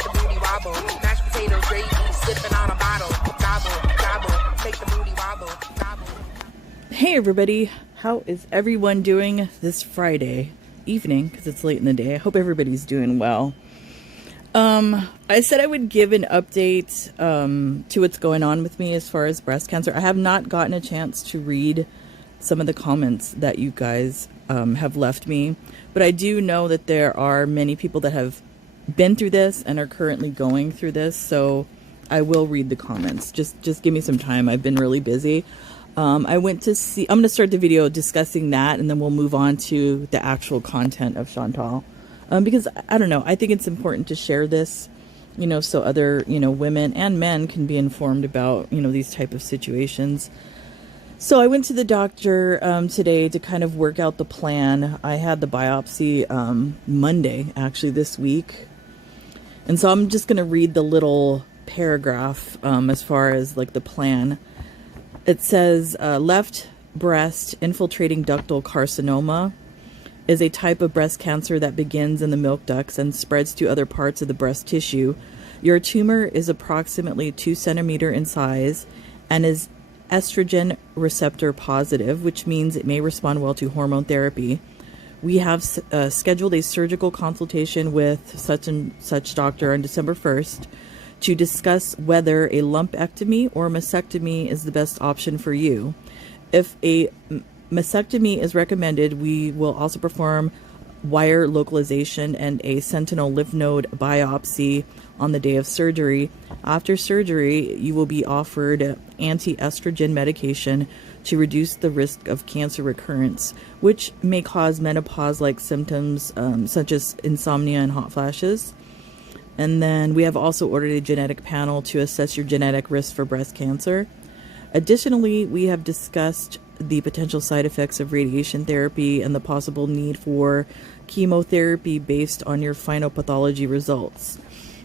make the booty wobble. Mashed potatoes, gravy, sipping on a bottle. Gobble, gobble, make the booty wobble. Gobble. Hey everybody, how is everyone doing this Friday evening? Because it's late in the day. I hope everybody's doing well. I said I would give an update to what's going on with me as far as breast cancer. I have not gotten a chance to read some of the comments that you guys have left me, but I do know that there are many people that have been through this and are currently going through this, so I will read the comments. Just give me some time. I've been really busy. I went to see, I'm going to start the video discussing that, and then we'll move on to the actual content of Chantal. Because, I don't know, I think it's important to share this, you know, so other, you know, women and men can be informed about, you know, these type of situations. So I went to the doctor today to kind of work out the plan. I had the biopsy Monday, actually, this week. And so I'm just going to read the little paragraph as far as, like, the plan. It says, left breast infiltrating ductal carcinoma is a type of breast cancer that begins in the milk ducts and spreads to other parts of the breast tissue. Your tumor is approximately 2 centimeters in size and is estrogen receptor positive, which means it may respond well to hormone therapy. We have scheduled a surgical consultation with such and such doctor on December 1st to discuss whether a lumpectomy or mastectomy is the best option for you. If a mastectomy is recommended, we will also perform wire localization and a sentinel lymph node biopsy on the day of surgery. After surgery, you will be offered anti-estrogen medication to reduce the risk of cancer recurrence, which may cause menopause-like symptoms such as insomnia and hot flashes. And then we have also ordered a genetic panel to assess your genetic risk for breast cancer. Additionally, we have discussed the potential side effects of radiation therapy and the possible need for chemotherapy based on your final pathology results.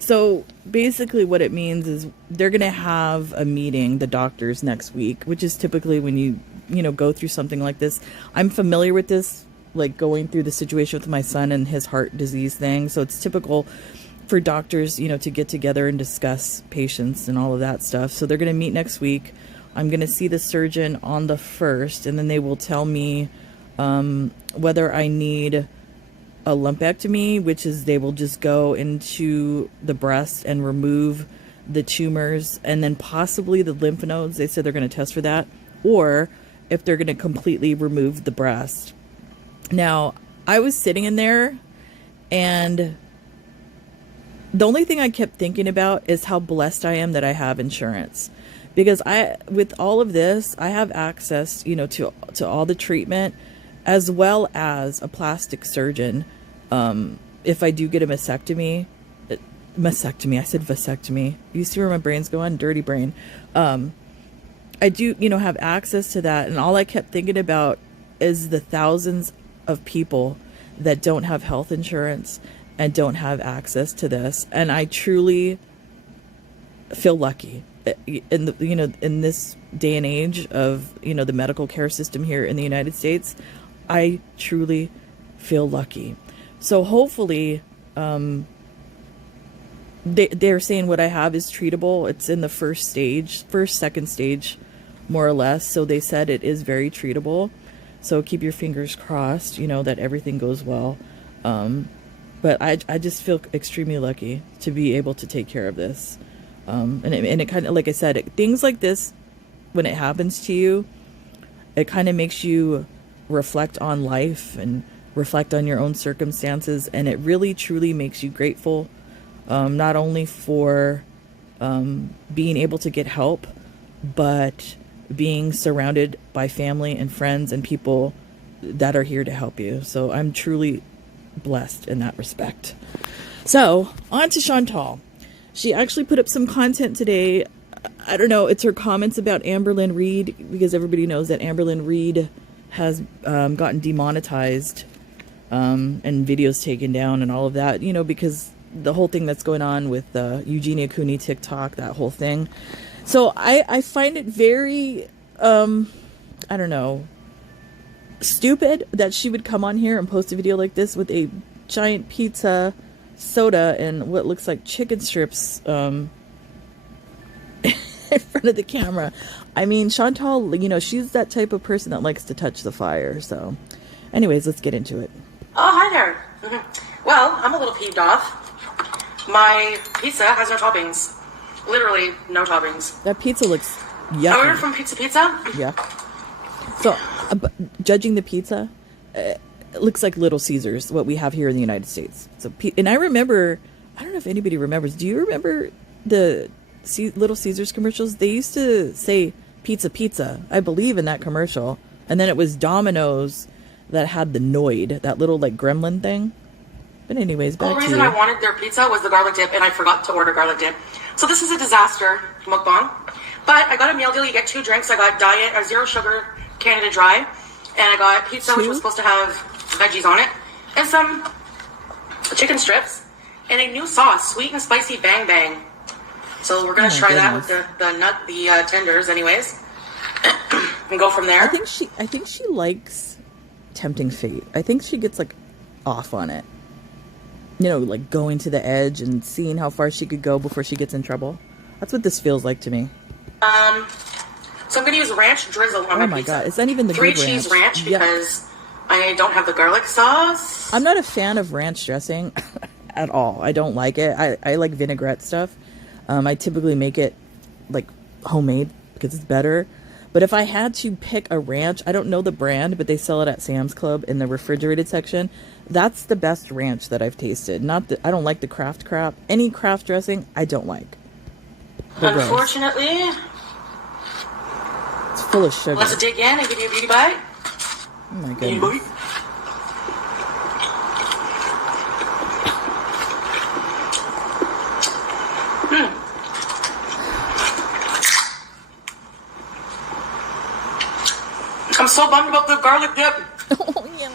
So basically what it means is they're going to have a meeting, the doctors, next week, which is typically when you know, go through something like this. I'm familiar with this, like going through the situation with my son and his heart disease thing. So it's typical for doctors, you know, to get together and discuss patients and all of that stuff. So they're going to meet next week. I'm going to see the surgeon on the 1st, and then they will tell me whether I need a lumpectomy, which is they will just go into the breast and remove the tumors and then possibly the lymph nodes. They said they're going to test for that, or if they're going to completely remove the breast. Now, I was sitting in there, and the only thing I kept thinking about is how blessed I am that I have insurance. Because with all of this, I have access, you know, to all the treatment, as well as a plastic surgeon. If I do get a mastectomy, I said vasectomy. You see where my brain's going? Dirty brain. I do, you know, have access to that. And all I kept thinking about is the thousands of people that don't have health insurance and don't have access to this. And I truly feel lucky. In the, you know, in this day and age of, you know, the medical care system here in the United States, I truly feel lucky. So hopefully, they're saying what I have is treatable. It's in the second stage, more or less. So they said it is very treatable. So keep your fingers crossed, you know, that everything goes well. But I just feel extremely lucky to be able to take care of this. And it kind of, like I said, things like this, when it happens to you, it kind of makes you reflect on life and reflect on your own circumstances. And it really, truly makes you grateful, not only for being able to get help, but being surrounded by family and friends and people that are here to help you. So I'm truly blessed in that respect. So on to Chantal. She actually put up some content today. I don't know, it's her comments about Amberlynn Reid, because everybody knows that Amberlynn Reid has gotten demonetized and videos taken down and all of that, you know, because the whole thing that's going on with Eugenia Cooney TikTok, that whole thing. So I find it very, I don't know, stupid that she would come on here and post a video like this with a giant pizza soda and what looks like chicken strips in front of the camera. I mean, Chantal, you know, she's that type of person that likes to touch the fire. So anyways, let's get into it. Oh, hi there. Well, I'm a little peeved off. My pizza has no toppings. Literally no toppings. That pizza looks yucky. I ordered from Pizza. Yeah. So, judging the pizza, it looks like Little Caesars, what we have here in the United States. So, and I remember, I don't know if anybody remembers. Do you remember the Little Caesars commercials? They used to say pizza, pizza. I believe in that commercial. And then it was Domino's that had the Noid, that little like gremlin thing. But anyways, back to you. The whole reason I wanted their pizza was the garlic dip, and I forgot to order garlic dip. So this is a disaster mukbang. But I got a meal deal. You get 2 drinks. I got diet, or 0 sugar Canada Dry. And I got pizza, which was supposed to have veggies on it. And some chicken strips. And a new sauce, sweet and spicy bang bang. So we're going to try that with the tenders anyways. And go from there. I think she likes tempting fate. I think she gets like off on it. You know, like going to the edge and seeing how far she could go before she gets in trouble. That's what this feels like to me. So I'm going to use ranch drizzle on my pizza. Oh my god, it's not even the 3 good cheese ranch. ranch because I don't have the garlic sauce. I'm not a fan of ranch dressing at all. I don't like it. I like vinaigrette stuff. I typically make it like homemade because it's better. But if I had to pick a ranch, I don't know the brand, but they sell it at Sam's Club in the refrigerated section. That's the best ranch that I've tasted. I don't like the Kraft crap. Any Kraft dressing, I don't like. Unfortunately, it's full of sugar. Let's dig in and give you a beauty bite. Oh my goodness. I'm so bummed about the garlic dip. Oh, yeah.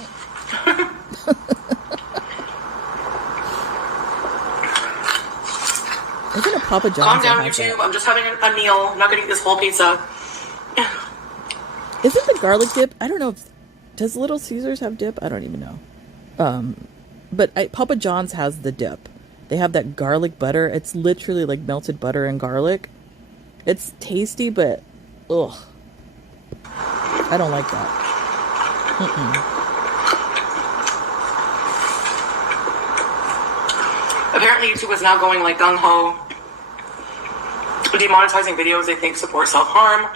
Isn't it Papa John's? Calm down, YouTube. I'm just having a meal. I'm not going to eat this whole pizza. Isn't the garlic dip? I don't know if... Does Little Caesars have dip? I don't even know. But Papa John's has the dip. They have that garlic butter. It's literally like melted butter and garlic. It's tasty, but... Ugh. I don't like that. Apparently YouTube is now going like gung-ho, demonetizing videos they think support self-harm.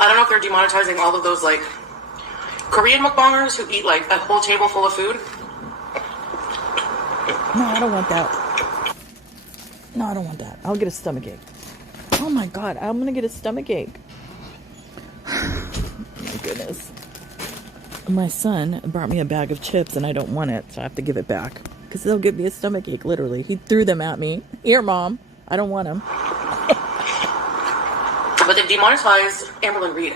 I don't know if they're demonetizing all of those like Korean mukbangers who eat like a whole table full of food. No, I don't want that. No, I don't want that. I'll get a stomachache. Oh my god, I'm gonna get a stomachache. My goodness. My son brought me a bag of chips and I don't want it, so I have to give it back. Because they'll give me a stomachache, literally. He threw them at me. Here, Mom. I don't want them. But they demonetized Amberlynn Reid.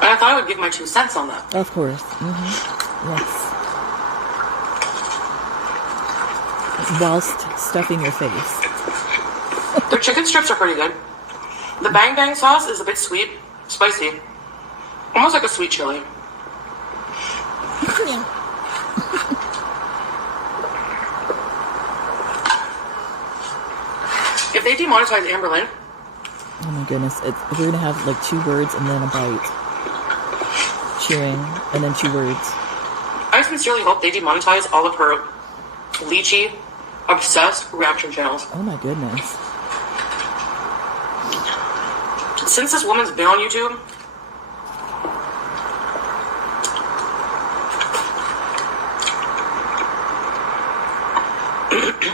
And I thought I would give my 2 cents on that. Of course. Yes. Whilst stuffing your face. Their chicken strips are pretty good. The bang bang sauce is a bit sweet, spicy. Almost like a sweet chili. Yeah. If they demonetize Amberlynn... Oh my goodness. We're going to have like 2 words and then a bite. Chewing and then 2 words. I sincerely hope they demonetize all of her lychee obsessed reaction channels. Oh my goodness. Since this woman's been on YouTube,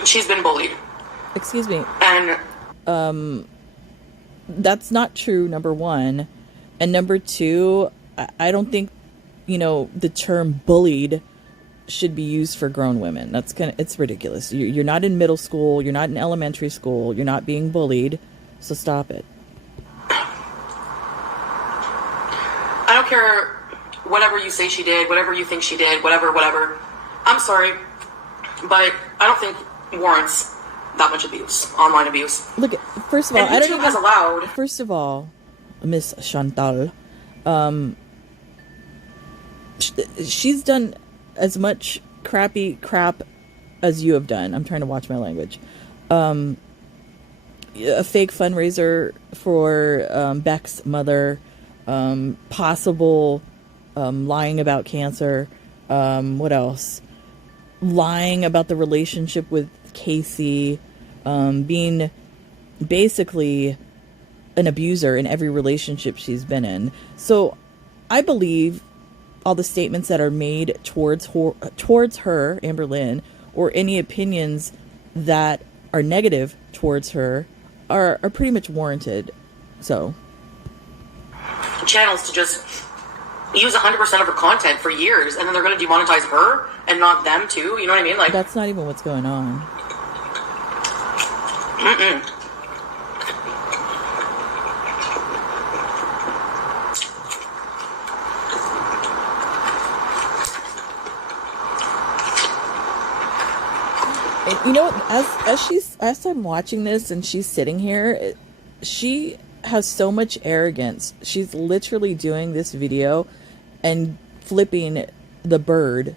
she's been bullied. Excuse me. And that's not true, number 1. And number 2, I don't think, you know, the term bullied should be used for grown women. It's ridiculous. You're not in middle school, you're not in elementary school, you're not being bullied, so stop it. I don't care whatever you say she did, whatever you think she did, whatever. I'm sorry, but I don't think warrants that much abuse, online abuse. Look, first of all, And YouTube has allowed. First of all, Miss Chantal, she's done as much crappy crap as you have done. I'm trying to watch my language. A fake fundraiser for Beck's mother, possible lying about cancer. What else? Lying about the relationship with Casey, being basically an abuser in every relationship she's been in. So I believe all the statements that are made towards her, Amberlynn, or any opinions that are negative towards her are pretty much warranted. So Channels to just use 100% of her content for years, and then they're going to demonetize her and not them too. You know what I mean? Like, that's not even what's going on. And you know what? As I'm watching this and she's sitting here, she has so much arrogance. She's literally doing this video and flipping the bird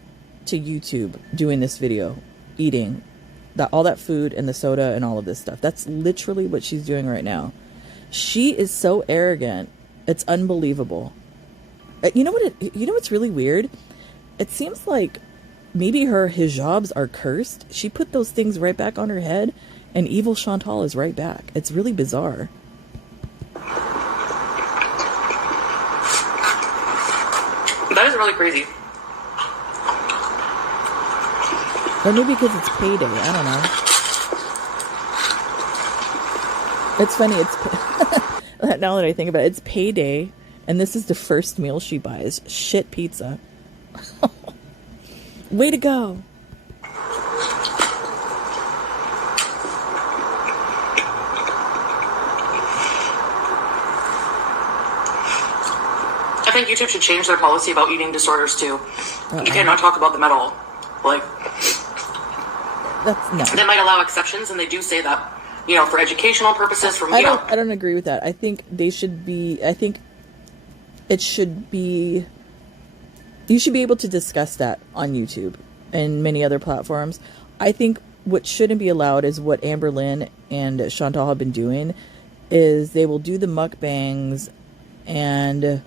to YouTube, doing this video, eating all that food and the soda and all of this stuff. That's literally what she's doing right now. She is so arrogant. It's unbelievable. You know what's really weird? It seems like maybe her hijabs are cursed. She put those things right back on her head, and evil Chantal is right back. It's really bizarre. that is really crazy. Or maybe because it's payday. I don't know. It's funny. It's now that I think about it, it's payday, and this is the first meal she buys. Shit pizza. Way to go. I think YouTube should change their policy about eating disorders too. You cannot talk about them at all. Like, that's no. They might allow exceptions, and they do say that, you know, for educational purposes. I don't agree with that. I think they should be. I think it should be. You should be able to discuss that on YouTube and many other platforms. I think what shouldn't be allowed is what Amberlynn and Chantal have been doing. Is they will do the mukbangs, and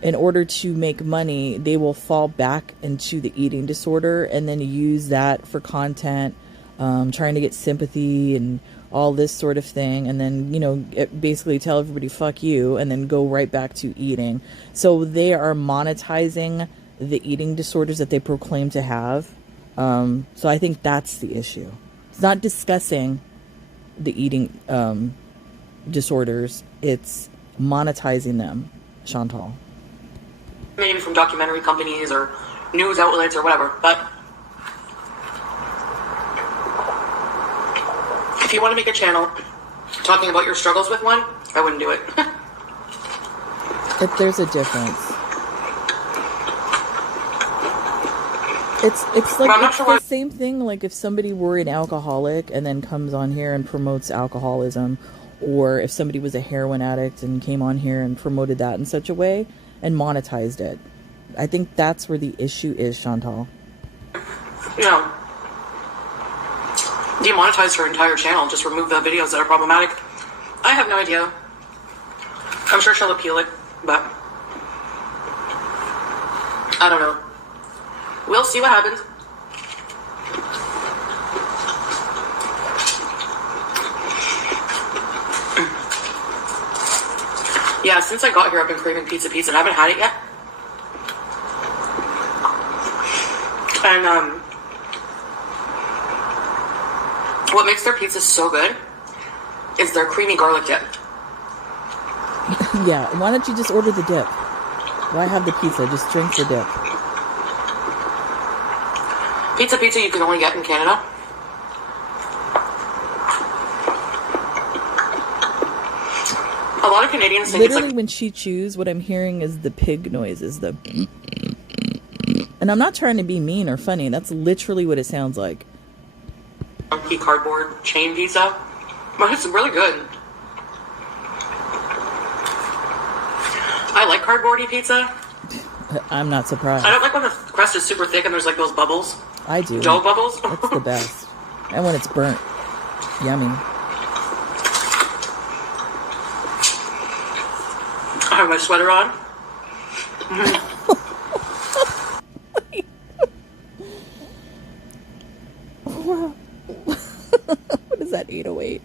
in order to make money, they will fall back into the eating disorder and then use that for content, trying to get sympathy and all this sort of thing. And then, you know, basically tell everybody, fuck you, and then go right back to eating. So they are monetizing the eating disorders that they proclaim to have. So I think that's the issue. It's not discussing the eating disorders. It's monetizing them, Chantal. Maybe from documentary companies or news outlets or whatever. But if you want to make a channel talking about your struggles with one, I wouldn't do it. If there's a difference. It's like it's the same thing like if somebody were an alcoholic and then comes on here and promotes alcoholism, or if somebody was a heroin addict and came on here and promoted that in such a way and monetized it. I think that's where the issue is, Chantal. Yeah. Demonetize her entire channel. Just remove the videos that are problematic. I have no idea. I'm sure she'll appeal it, but I don't know. We'll see what happens. Yeah, since I got here, I've been craving pizza and I haven't had it yet. And what makes their pizza so good is their creamy garlic dip. Yeah, why don't you just order the dip? Why have the pizza? Just drink the dip. Pizza you can only get in Canada. A lot of Canadians think literally it's like... when she chews, what I'm hearing is the pig noises. And I'm not trying to be mean or funny. That's literally what it sounds like. Chunky cardboard chain pizza. But it's really good. I like cardboardy pizza. I'm not surprised. I don't like when the crust is super thick and there's like those bubbles. I do. Dough bubbles. That's the best. And when it's burnt. Yummy. I have my sweater on. What is that, 808?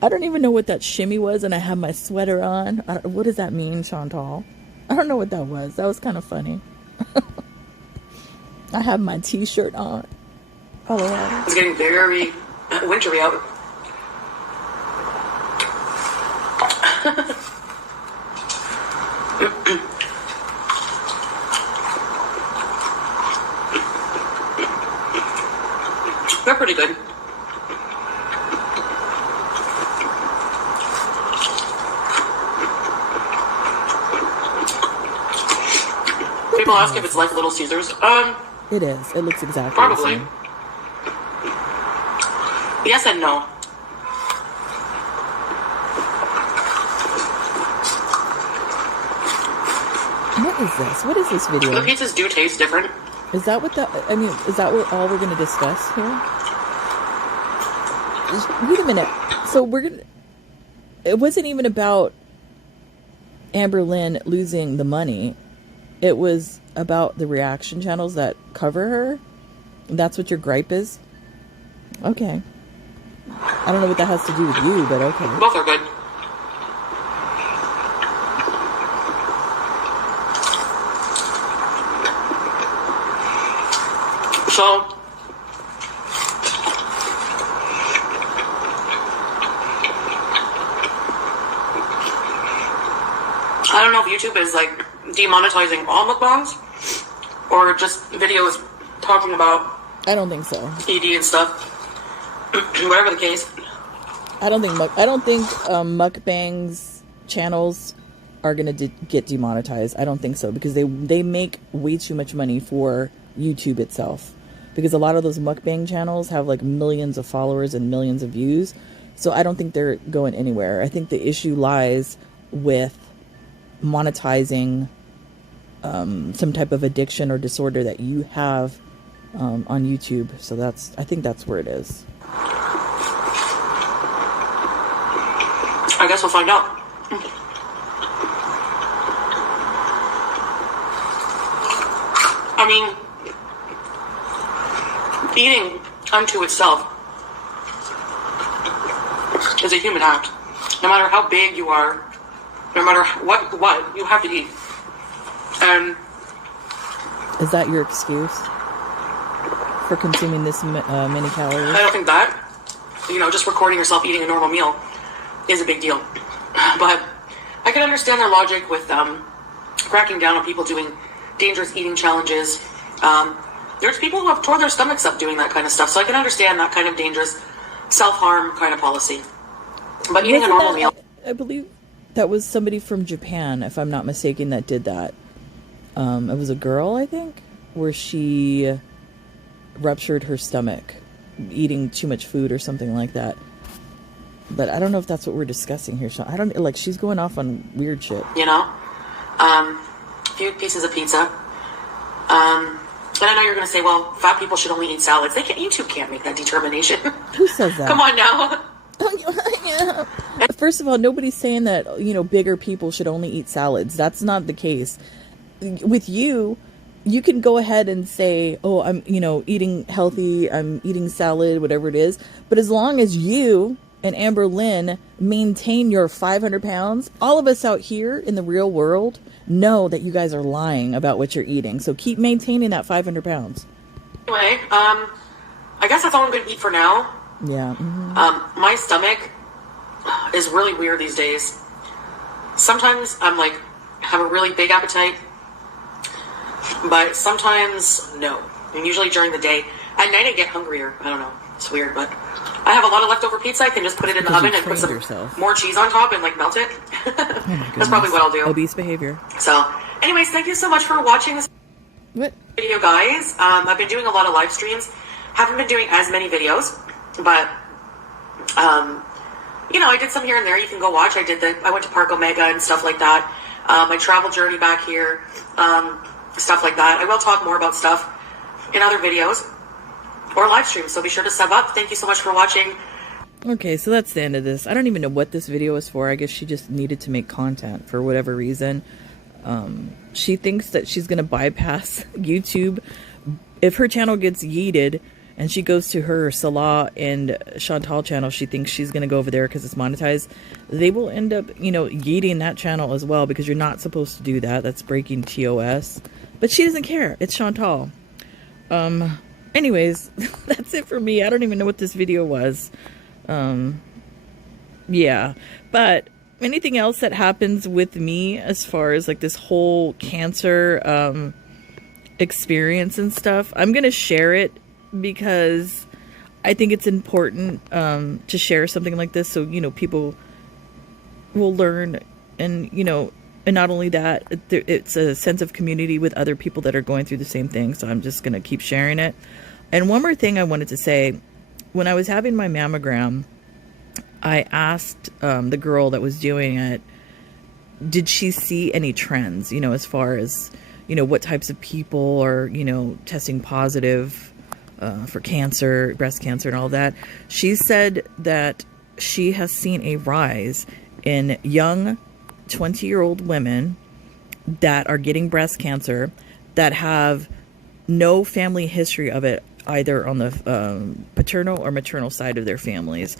I don't even know what that shimmy was, and I have my sweater on. What does that mean, Chantal? I don't know what that was. That was kind of funny. I have my t-shirt on. All around. It's getting very wintry out. They're pretty good. People ask if it's like Little Caesars. It is. It looks exactly probably. the same. Yes and no. What is this? What is this video? The pizzas do taste different. Is that what is that what all we're going to discuss here? Wait a minute. So it wasn't even about Amberlynn losing the money. It was about the reaction channels that cover her. That's what your gripe is? Okay. I don't know what that has to do with you, but okay. Both are good. So, I don't know if YouTube is like demonetizing all mukbangs or just videos talking about I don't think so. ED and stuff. Whatever the case. I don't think mukbangs channels are gonna get demonetized. I don't think so, because they make way too much money for YouTube itself. Because a lot of those mukbang channels have like millions of followers and millions of views. So I don't think they're going anywhere. I think the issue lies with monetizing some type of addiction or disorder that you have on YouTube. So I think that's where it is. I guess we'll find out. I mean, eating unto itself is a human act. No matter how big you are, no matter what you have to eat. And is that your excuse for consuming this many calories? I don't think that, just recording yourself eating a normal meal is a big deal. But I can understand their logic with cracking down on people doing dangerous eating challenges. There's people who have tore their stomachs up doing that kind of stuff, so I can understand that kind of dangerous self-harm kind of policy. But eating a normal meal... I believe that was somebody from Japan, if I'm not mistaken, that did that. It was a girl, I think, where she ruptured her stomach eating too much food or something like that. But I don't know if that's what we're discussing here. I don't like. She's going off on weird shit. A few pieces of pizza. And I know you're going to say, well, fat people should only eat salads. YouTube can't make that determination. Who says that? Come on now. First of all, nobody's saying that, bigger people should only eat salads. That's not the case. With you can go ahead and say, oh, I'm, eating healthy, I'm eating salad, whatever it is. But as long as you and Amberlynn maintain your 500 pounds, all of us out here in the real world know that you guys are lying about what you're eating. So keep maintaining that 500 pounds. Anyway, I guess that's all I'm going to eat for now. Yeah. Mm-hmm. My stomach is really weird these days. Sometimes I'm like, have a really big appetite, but sometimes no. And usually during the day. At night I get hungrier. I don't know. It's weird, but I have a lot of leftover pizza. I can just put it in the oven and put some more cheese on top and melt it. That's probably what I'll do. Obese behavior. So, anyways, thank you so much for watching this video, guys. I've been doing a lot of live streams. Haven't been doing as many videos. But, you know, I did some here and there. You can go watch. I went to Park Omega and stuff like that. My travel journey back here, stuff like that. I will talk more about stuff in other videos or live streams, so be sure to sub up. Thank you so much for watching. Okay, so that's the end of this. I don't even know what this video was for. I guess she just needed to make content for whatever reason. She thinks that she's going to bypass YouTube. If her channel gets yeeted and she goes to her Salah and Chantal channel, she thinks she's going to go over there because it's monetized. They will end up, you know, yeeting that channel as well, because you're not supposed to do that. That's breaking TOS. But she doesn't care. It's Chantal. Anyways, that's it for me. I don't even know what this video was. Yeah, but anything else that happens with me as far as like this whole cancer experience and stuff, I'm gonna share it because I think it's important to share something like this, so you know, people will learn. And you know, and not only that, it's a sense of community with other people that are going through the same thing. So I'm just gonna keep sharing it. And one more thing I wanted to say: when I was having my mammogram, I asked the girl that was doing it, did she see any trends, you know, as far as, you know, what types of people are, you know, testing positive for cancer, breast cancer and all that. She said that she has seen a rise in young 20-year-old women that are getting breast cancer that have no family history of it, either on the paternal or maternal side of their families.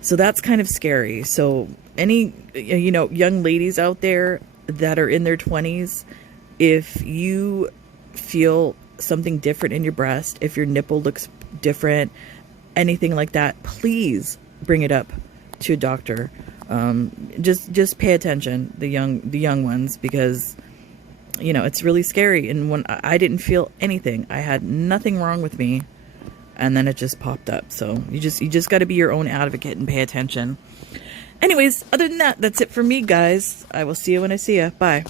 So that's kind of scary. So any, you know, young ladies out there that are in their 20s, if you feel something different in your breast, if your nipple looks different, anything like that, please bring it up to a doctor. Just pay attention, the young ones, because you know, it's really scary. And when I didn't feel anything, I had nothing wrong with me, and then it just popped up. So you just got to be your own advocate and pay attention. Anyways, other than that, that's it for me, guys. I will see you when I see you. Bye.